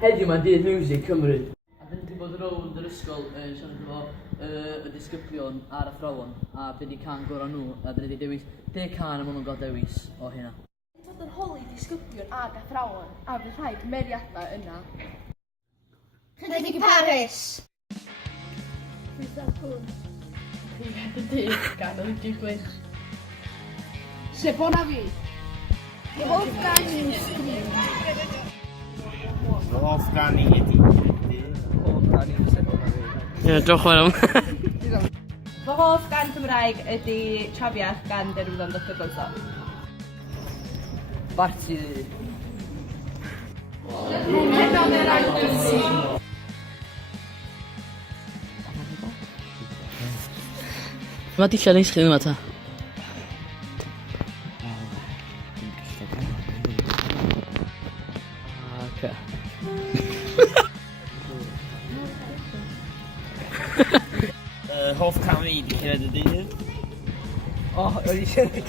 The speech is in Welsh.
Heddiw mae'n dydd miwsig Cymru. A dyn ni wedi bod rownd yr ysgol yn siarad efo y disgyblion a'r athrawon. A dyn ni can gorau nhw, a dyn ni wedi dewis 10 can am hwnnw'n gael dewis o hynna. Dod yn holi disgyblion ag athrawon, a fydd rhai cymeriadau yna. Chydig i Paris. Llwytha'r hwn. Gwynedd y dydd gan o'i digwydd. Sebona fi. Hoff gan i'n sgrin. Fy hoff gan i ydi. Ie, diolch yn fawr. Fy hoff gan Cymraeg ydy trafiach gan derwyddon Dr Goeso. Barti. Heno'n yr ail. Mae dillad neis chi yma ta? Oce. Hoff can i ydi Gwynedd y dydd. O, oedd i siarad.